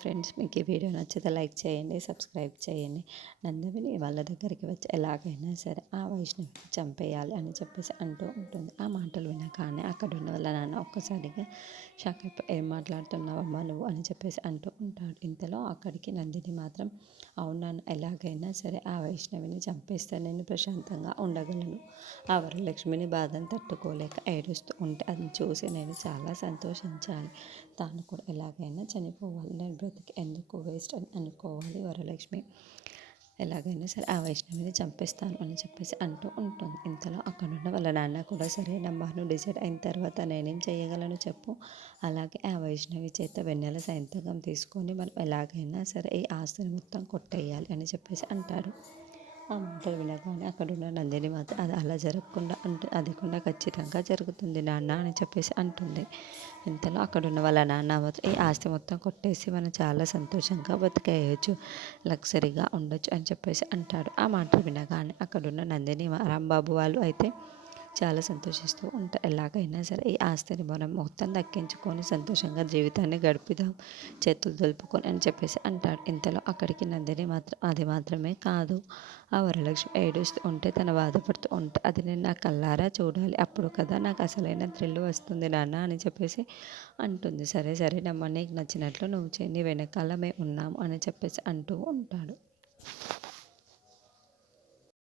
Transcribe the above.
Friends, మీకు ఈ video నచ్చితే లైక్ చేయండి, సబ్స్క్రైబ్ చేయండి. నందిని వాళ్ళ దగ్గరికి వచ్చి ఎలాగైనా సరే ఆ వైష్ణవిని చంపేయాలి అని చెప్పేసి అంటూ ఉంటుంది. ఆ మాటలు వినగానే అక్కడ ఉన్న వాళ్ళ నాన్న ఒక్కసారిగా షాక్ అయిపోయి, ఏం మాట్లాడుతున్నావమ్మా నువ్వు అని చెప్పేసి అంటూ ఉంటాడు. ఇంతలో అక్కడికి నందిని మాత్రం, అవును నాన్న, ఎలాగైనా సరే ఆ వైష్ణవిని చంపేస్తే నేను ప్రశాంతంగా ఉండగలను. ఆ వరలక్ష్మిని బాధను తట్టుకోలేక ఏడుస్తూ ఉంటే అది చూసి నేను చాలా సంతోషించాలి. తాను కూడా ఎలాగైనా చనిపోవాలి, నేను బ్రతికి ఎందుకు వేస్ట్ అని అనుకోవాలి వరలక్ష్మి. ఎలాగైనా సరే ఆ వైష్ణవిని చంపేస్తాను అని చెప్పేసి అంటూ ఉంటుంది. ఇంతలో అక్కడున్న వాళ్ళ నాన్న కూడా, సరేనమ్మా, నువ్వు డిసైడ్ అయిన తర్వాత నేనేం చేయగలను చెప్పు. అలాగే ఆ వైష్ణవి చేత వెన్నెల సంతకం తీసుకొని మనం ఎలాగైనా సరే ఈ ఆస్తిని మొత్తం కొట్టేయాలి అని చెప్పేసి అంటాడు. ఆ మాటలు వినగానే అక్కడున్న నందిని మాత్రం అది అలా జరగకుండా అది కూడా ఖచ్చితంగా జరుగుతుంది నాన్న అని చెప్పేసి అంటుంది. ఇంతలో అక్కడున్న వాళ్ళ నాన్న మాత్రం, ఈ ఆస్తి మొత్తం కొట్టేసి మనం చాలా సంతోషంగా బతికేయచ్చు, లగ్జరీగా ఉండొచ్చు అని చెప్పేసి అంటాడు. ఆ మాటలు వినగానే అక్కడున్న నందిని రాంబాబు వాళ్ళు అయితే చాలా సంతోషిస్తూ ఉంటారు. ఎలాగైనా సరే ఈ ఆస్తిని మనం మొత్తం దక్కించుకొని సంతోషంగా జీవితాన్ని గడుపుదాం, చేతులు దులుపుకొని అని చెప్పేసి అంటాడు. ఇంతలో అక్కడికి నందిని మాత్రం, అది మాత్రమే కాదు, ఆ వరలక్ష్మి ఏడుస్తూ ఉంటే, తను బాధపడుతూ ఉంటే అది నేను నా కళ్ళారా చూడాలి, అప్పుడు కదా నాకు అసలైన థ్రిల్ వస్తుంది నాన్న అని చెప్పేసి అంటుంది. సరే సరేనమ్మా, నీకు నచ్చినట్లు నువ్వు చేయి, నీ వెనకాల మేము ఉన్నాము అని చెప్పేసి అంటూ ఉంటాడు.